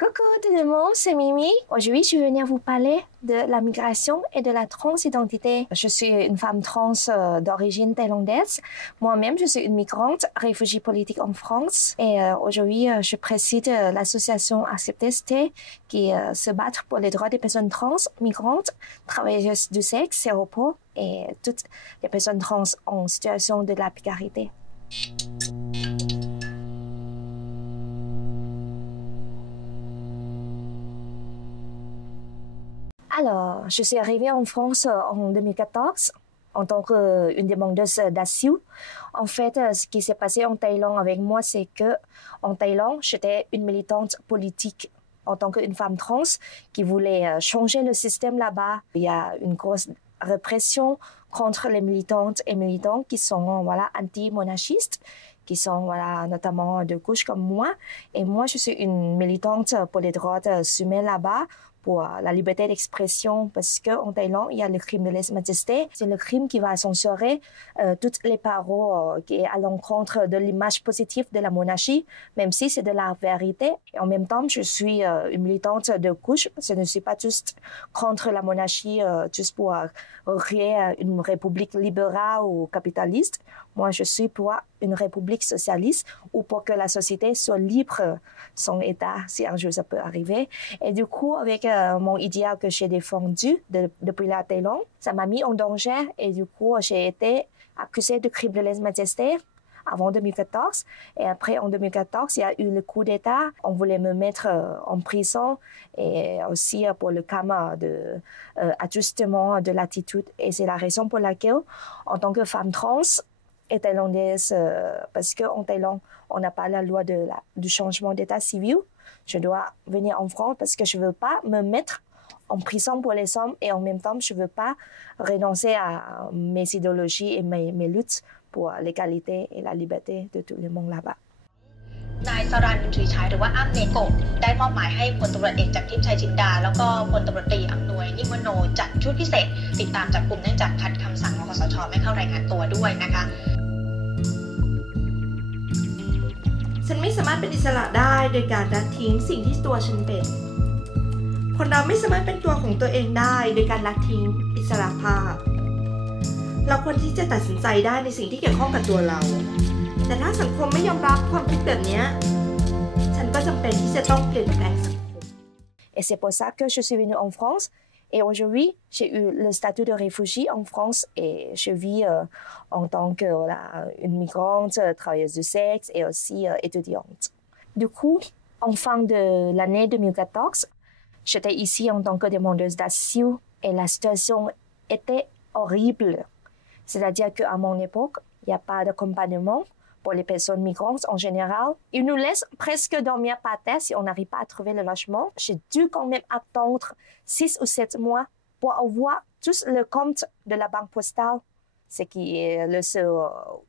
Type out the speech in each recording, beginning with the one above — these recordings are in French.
Coucou tout le monde, c'est Mimi. Aujourd'hui, je vais venir vous parler de la migration et de la transidentité. Je suis une femme trans d'origine thaïlandaise. Moi-même, je suis une migrante, réfugiée politique en France. Et aujourd'hui, je préside l'association ACTST qui se bat pour les droits des personnes trans, migrantes, travailleuses du sexe, séropos et toutes les personnes trans en situation de la précarité. Alors, je suis arrivée en France en 2014 en tant qu'une demandeuse d'asile. En fait, ce qui s'est passé en Thaïlande avec moi, c'est que en Thaïlande, j'étais une militante politique en tant qu'une femme trans qui voulait changer le système là-bas. Il y a une grosse répression contre les militantes et militants qui sont anti-monarchistes, qui sont notamment de gauche comme moi. Et moi, je suis une militante pour les droits humains là-bas, pour la liberté d'expression, parce qu'en Thaïlande, il y a le crime de lèse-majesté. C'est le crime qui va censurer toutes les paroles qui est à l'encontre de l'image positive de la monarchie, même si c'est de la vérité. Et en même temps, je suis une militante de gauche. Je ne suis pas juste contre la monarchie, juste pour créer une république libérale ou capitaliste. Moi, je suis pour une république socialiste ou pour que la société soit libre, son État, si un jour ça peut arriver. Et du coup, avec mon idéal que j'ai défendu depuis la Thaïlande, ça m'a mis en danger et du coup, j'ai été accusée de crime de lèse-majesté avant 2014. Et après, en 2014, il y a eu le coup d'État. On voulait me mettre en prison et aussi pour le cas d'ajustement de l'attitude. Et c'est la raison pour laquelle, en tant que femme trans et thaïlandaise, parce qu'en Thaïlande, on n'a pas la loi du changement d'état civil, je dois venir en France parce que je ne veux pas me mettre en prison pour les hommes et en même temps, je ne veux pas renoncer à mes idéologies et mes luttes pour l'égalité et la liberté de tout le monde là-bas. นายสรัญชุยฉายหรือว่าอ้ำเนโกะได้มอบหมายให้พลตำรวจเอกจากทิพย์ชัยจินดาแล้วก็พลตำรวจตรีอำนวยนิมโนจัดชุดพิเศษติดตามจับกุมเนื่องจากขัดคำสั่งคสช.ไม่เข้ารายงานตัวด้วยนะคะฉันไม่สามารถเป็นอิสระได้โดยการละทิ้งสิ่งที่ตัวฉันเป็นคนเราไม่สามารถเป็นตัวของตัวเองได้โดยการละทิ้งอิสระภาพเราควรที่จะตัดสินใจได้ในสิ่งที่เกี่ยวข้องกับตัวเราแต่ถ้าสังคมไม่ยอมรับความคิดแบบนี้ฉันก็จำเป็นที่จะต้องเปลี่ยนแปลงสังคม Et c'est pour ça que je suis venue en France. Et aujourd'hui, j'ai eu le statut de réfugié en France et je vis en tant qu'une migrante, travailleuse du sexe et aussi étudiante. Du coup, en fin de l'année 2014, j'étais ici en tant que demandeuse d'asile et la situation était horrible. C'est-à-dire qu'à mon époque, il n'y a pas d'accompagnement pour les personnes migrantes en général. Ils nous laissent presque dormir par terre si on n'arrive pas à trouver le logement. J'ai dû quand même attendre 6 ou 7 mois pour avoir tout le compte de la banque postale, ce qui est le seul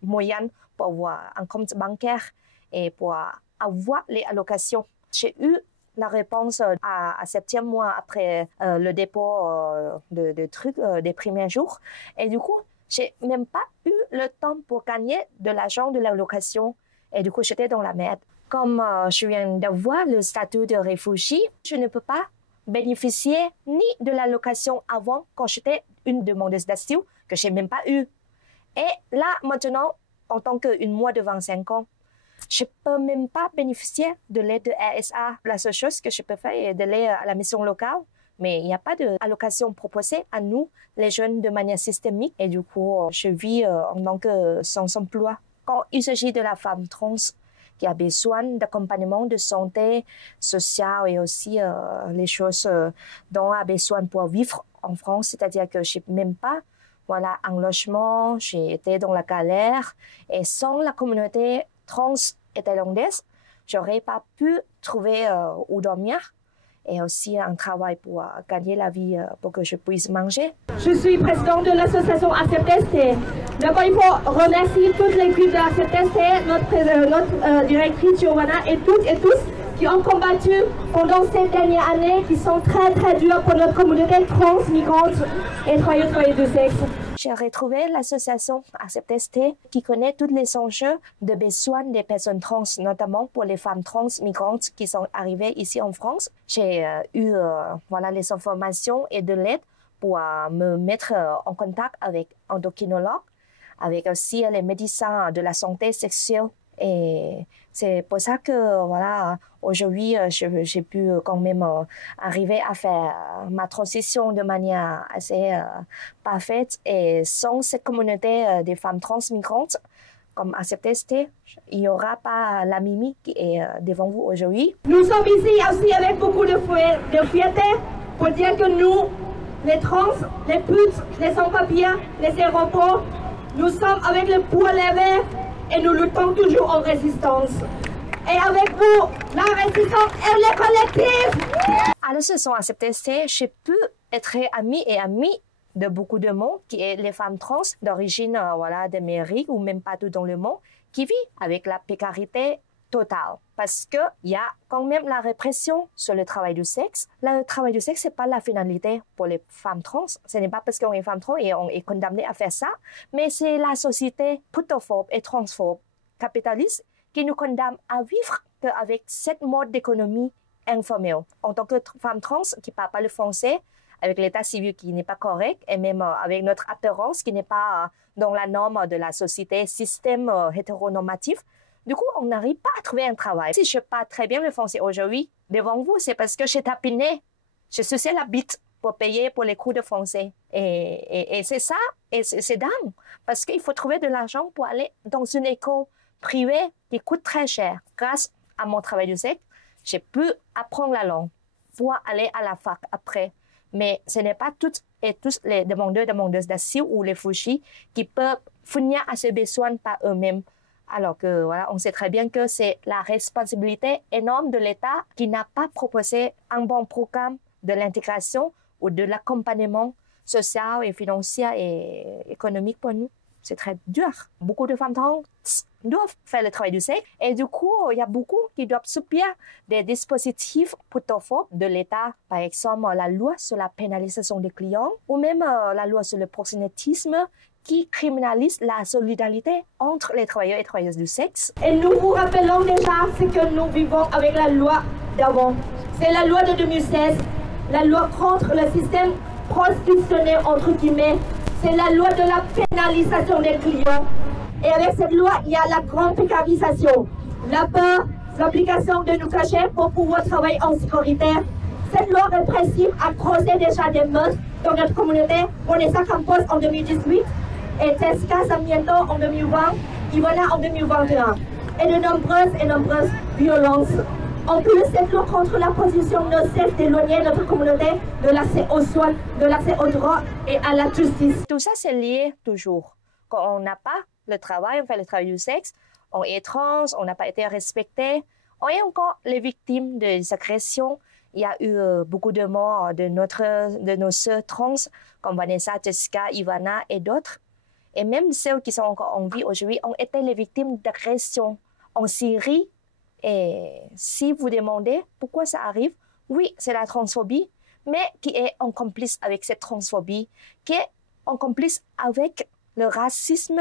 moyen pour avoir un compte bancaire et pour avoir les allocations. J'ai eu la réponse à 7e mois après le dépôt de trucs des premiers jours. Et du coup, j'ai même pas eu le temps pour gagner de l'argent de l'allocation. Et du coup, j'étais dans la merde. Comme je viens d'avoir le statut de réfugié, je ne peux pas bénéficier ni de l'allocation avant quand j'étais une demandeuse d'asile que j'ai même pas eu. Et là, maintenant, en tant qu'une moi de 25 ans, je peux même pas bénéficier de l'aide de RSA. La seule chose que je peux faire est d'aller à la mission locale. Mais il n'y a pas d'allocation proposée à nous, les jeunes, de manière systémique. Et du coup, je vis en tant que sans emploi. Quand il s'agit de la femme trans qui a besoin d'accompagnement de santé sociale et aussi les choses dont elle a besoin pour vivre en France, c'est-à-dire que je n'ai même pas un logement, j'ai été dans la galère. Et sans la communauté trans et thaïlandaise, je n'aurais pas pu trouver où dormir. Et aussi un travail pour gagner la vie, pour que je puisse manger. Je suis présidente de l'association ACTST. D'abord, il faut remercier toute l'équipe de ACTST, notre directrice Giovanna et toutes et tous qui ont combattu pendant ces dernières années, qui sont très très dures pour notre communauté trans, migrante et travailleuses du sexe. j'ai retrouvé l'association AcceptST qui connaît tous les enjeux de besoins des personnes trans, notamment pour les femmes trans migrantes qui sont arrivées ici en France. J'ai eu les informations et de l'aide pour me mettre en contact avec un endocrinologue, avec aussi les médecins de la santé sexuelle. Et c'est pour ça que aujourd'hui j'ai pu quand même arriver à faire ma transition de manière assez parfaite. Et sans cette communauté des femmes trans migrantes comme AcceptST, il n'y aura pas la Mimi qui est devant vous aujourd'hui. Nous sommes ici aussi avec beaucoup de fierté pour dire que nous, les trans, les putes, les sans-papiers, les aéroports, nous sommes avec le poids levé et nous luttons toujours en résistance. Et avec vous, la résistance, elle est collective. À l'association AcceptST, je peux être amie de beaucoup de monde qui est les femmes trans d'origine d'Amérique ou même partout dans le monde qui vivent avec la précarité totale. Parce qu'il y a quand même la répression sur le travail du sexe. Le travail du sexe, ce n'est pas la finalité pour les femmes trans. Ce n'est pas parce qu'on est femme trans et on est condamné à faire ça, mais c'est la société putophobe et transphobe capitaliste qui nous condamne à vivre avec cette mode d'économie informelle. En tant que femme trans qui ne parle pas le français, avec l'état civil qui n'est pas correct et même avec notre apparence qui n'est pas dans la norme de la société, système hétéronormatif, du coup, on n'arrive pas à trouver un travail. Si je parle très bien le français aujourd'hui, devant vous, c'est parce que j'ai tapiné, je suçais la bite pour payer pour les cours de français. Et c'est ça, et c'est dingue, parce qu'il faut trouver de l'argent pour aller dans une école privée qui coûte très cher. Grâce à mon travail du sexe, j'ai pu apprendre la langue pour aller à la fac après. Mais ce n'est pas toutes et tous les demandeuses d'asile ou les réfugiés qui peuvent fournir à ces besoins par eux-mêmes. Alors que on sait très bien que c'est la responsabilité énorme de l'État qui n'a pas proposé un bon programme de l'intégration ou de l'accompagnement social et financier et économique pour nous. C'est très dur. Beaucoup de femmes trans doivent faire le travail du sexe et du coup, il y a beaucoup qui doivent subir des dispositifs putophobes de l'État. Par exemple, la loi sur la pénalisation des clients ou même la loi sur le proxénétisme qui criminalise la solidarité entre les travailleurs et travailleuses du sexe. Et nous vous rappelons déjà ce que nous vivons avec la loi d'avant. C'est la loi de 2016, la loi contre le système prostitutionnel entre guillemets. C'est la loi de la pénalisation des clients. Et avec cette loi, il y a la grande précarisation. La peur, l'obligation de nous cacher pour pouvoir travailler en sécurité. Cette loi répressive a causé déjà des meurtres dans notre communauté. Vanessa Campos en 2018 et Tesca Sarmiento en 2020, Ivana en 2021. Et de nombreuses violences. En plus, cette loi contre la prostitution ne cesse d'éloigner notre communauté de l'accès aux soins, de l'accès aux droits et à la justice. Tout ça, c'est lié toujours. Quand on n'a pas le travail, on fait le travail du sexe, on est trans, on n'a pas été respecté, on est encore les victimes des agressions. Il y a eu beaucoup de morts de nos sœurs trans, comme Vanessa, Jessica, Ivana et d'autres. Et même ceux qui sont encore en vie aujourd'hui ont été les victimes d'agressions en Syrie. Et si vous demandez pourquoi ça arrive, oui, c'est la transphobie, mais qui est en complice avec cette transphobie, qui est en complice avec le racisme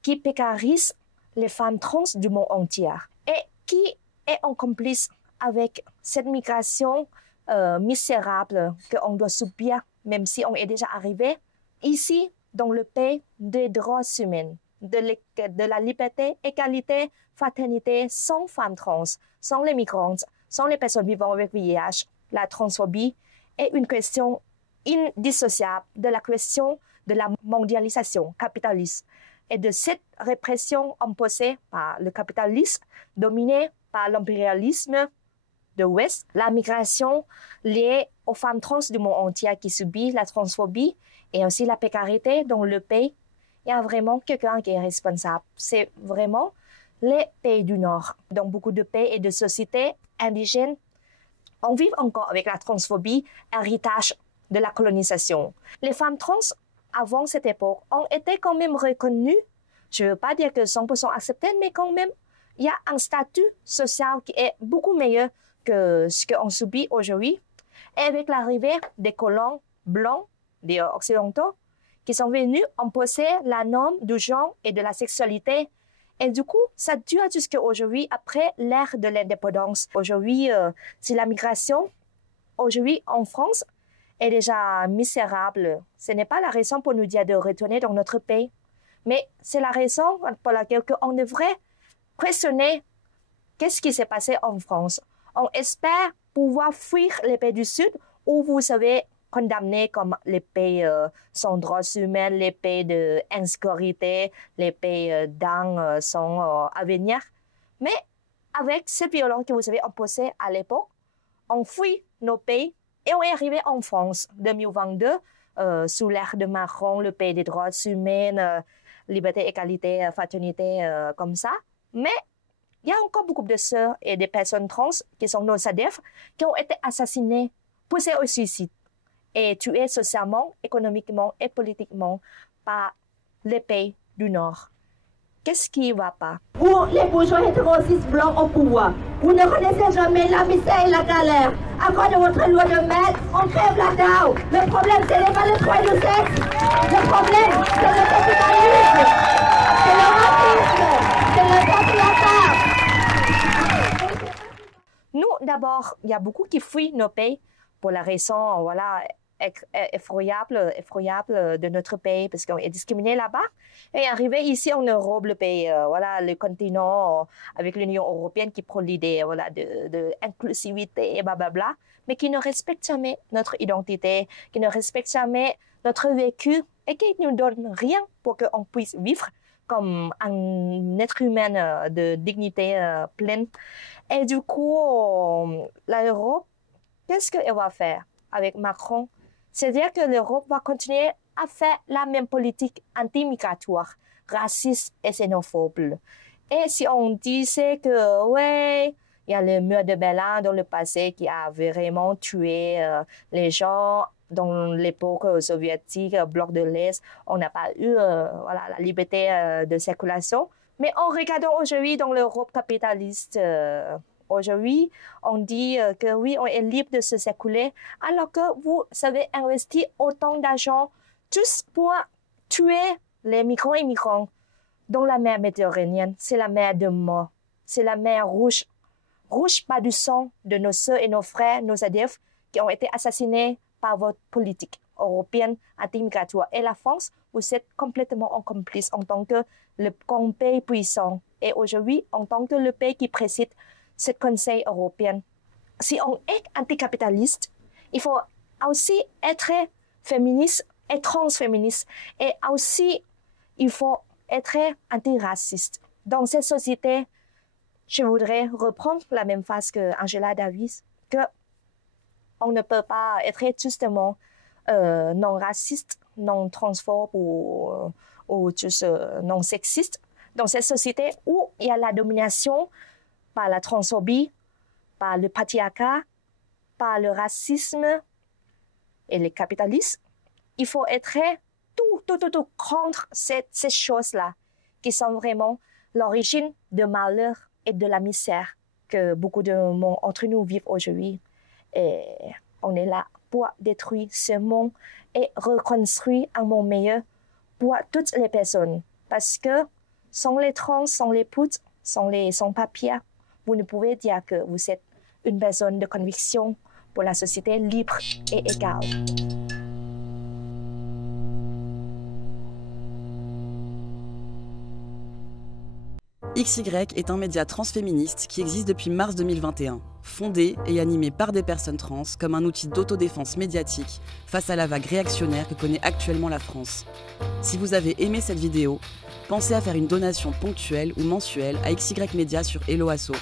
qui précarise les femmes trans du monde entier et qui est en complice avec cette migration misérable qu'on doit subir, même si on est déjà arrivé ici dans le pays des droits humains, de la liberté, égalité, fraternité, sans femmes trans, sans les migrantes, sans les personnes vivant avec VIH. La transphobie est une question indissociable de la question de la mondialisation capitaliste et de cette répression imposée par le capitalisme dominé par l'impérialisme de l'Ouest. La migration liée aux femmes trans du monde entier qui subissent la transphobie et aussi la précarité dans le pays. Il y a vraiment quelqu'un qui est responsable. C'est vraiment les pays du Nord. Dans beaucoup de pays et de sociétés indigènes, on vit encore avec la transphobie, héritage de la colonisation. Les femmes trans, avant cette époque, ont été quand même reconnues. Je ne veux pas dire que 100% acceptées, mais quand même, il y a un statut social qui est beaucoup meilleur que ce qu'on subit aujourd'hui. Et avec l'arrivée des colons blancs, des occidentaux, qui sont venus imposer la norme du genre et de la sexualité. Et du coup, ça dure jusqu'à aujourd'hui, après l'ère de l'indépendance. Aujourd'hui, c'est la migration. Aujourd'hui, en France, est déjà misérable. Ce n'est pas la raison pour nous dire de retourner dans notre pays. Mais c'est la raison pour laquelle on devrait questionner qu'est-ce qui s'est passé en France. On espère pouvoir fuir les pays du Sud où vous savez condamnés comme les pays sans droits humains, les pays d'insécurité, les pays dans sans avenir. Mais avec cette violence que vous avez imposée à l'époque, on fuit nos pays et on est arrivé en France 2022 sous l'ère de Macron, le pays des droits humains, liberté, égalité, fraternité, comme ça. Mais il y a encore beaucoup de sœurs et des personnes trans qui sont nos SADF qui ont été assassinées, poussées au suicide et tuées socialement, économiquement et politiquement par les pays du Nord. Qu'est-ce qui ne va pas? Vous, les bourgeois hétérosexes blancs au pouvoir, vous ne connaissez jamais la misère et la galère. À cause de votre loi de maître, on crève la dalle. Le problème, ce n'est pas le droit et le sexe. Le problème, c'est le capitalisme. C'est le racisme. C'est le patriarcat. Nous, d'abord, il y a beaucoup qui fuient nos pays pour la raison, voilà, effroyable de notre pays parce qu'on est discriminé là-bas. Et arrivé ici en Europe, le pays, voilà, le continent avec l'Union européenne qui prend l'idée, voilà, de inclusivité, blablabla, mais qui ne respecte jamais notre identité, qui ne respecte jamais notre vécu et qui ne nous donne rien pour qu'on puisse vivre comme un être humain de dignité pleine. Et du coup, l'Europe, qu'est-ce qu'elle va faire avec Macron? C'est-à-dire que l'Europe va continuer à faire la même politique anti-migratoire, raciste et xénophobe. Et si on disait que, ouais, il y a le mur de Berlin dans le passé qui a vraiment tué les gens dans l'époque soviétique, bloc de l'Est, on n'a pas eu voilà, la liberté de circulation. Mais en regardant aujourd'hui dans l'Europe capitaliste, aujourd'hui, on dit que oui, on est libre de se circuler, alors que vous savez investir autant d'argent juste pour tuer les migrants et migrants dans la mer Méditerranéenne. C'est la mer de mort, c'est la mer rouge. Rouge par du sang de nos sœurs et nos frères, nos ADF, qui ont été assassinés par votre politique européenne anti-migratoire. Et la France, vous êtes complètement en complice en tant que le grand pays puissant. Et aujourd'hui, en tant que le pays qui préside ce Conseil européen. Si on est anticapitaliste, il faut aussi être féministe et transféministe. Et aussi, il faut être antiraciste. Dans cette société, je voudrais reprendre la même phrase que Angela Davis, que on ne peut pas être justement non raciste, non transphobe ou juste non sexiste dans cette société où il y a la domination par la transphobie, par le patriarcat, par le racisme et le capitalisme. Il faut être tout contre ces choses-là qui sont vraiment l'origine de malheur et de la misère que beaucoup d'entre nous vivent aujourd'hui. Et on est là pour détruire ce monde et reconstruire un monde meilleur pour toutes les personnes. Parce que sans les trans, sans les putes, sans les sans-papiers, vous ne pouvez dire que vous êtes une personne de conviction pour la société libre et égale. XY est un média transféministe qui existe depuis mars 2021, fondé et animé par des personnes trans comme un outil d'autodéfense médiatique face à la vague réactionnaire que connaît actuellement la France. Si vous avez aimé cette vidéo, pensez à faire une donation ponctuelle ou mensuelle à XY Media sur Hello Asso.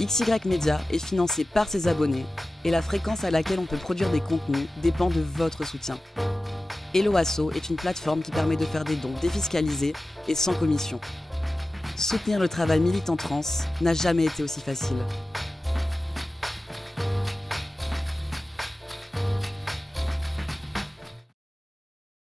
XY Media est financé par ses abonnés et la fréquence à laquelle on peut produire des contenus dépend de votre soutien. Hello Asso est une plateforme qui permet de faire des dons défiscalisés et sans commission. Soutenir le travail militant trans n'a jamais été aussi facile.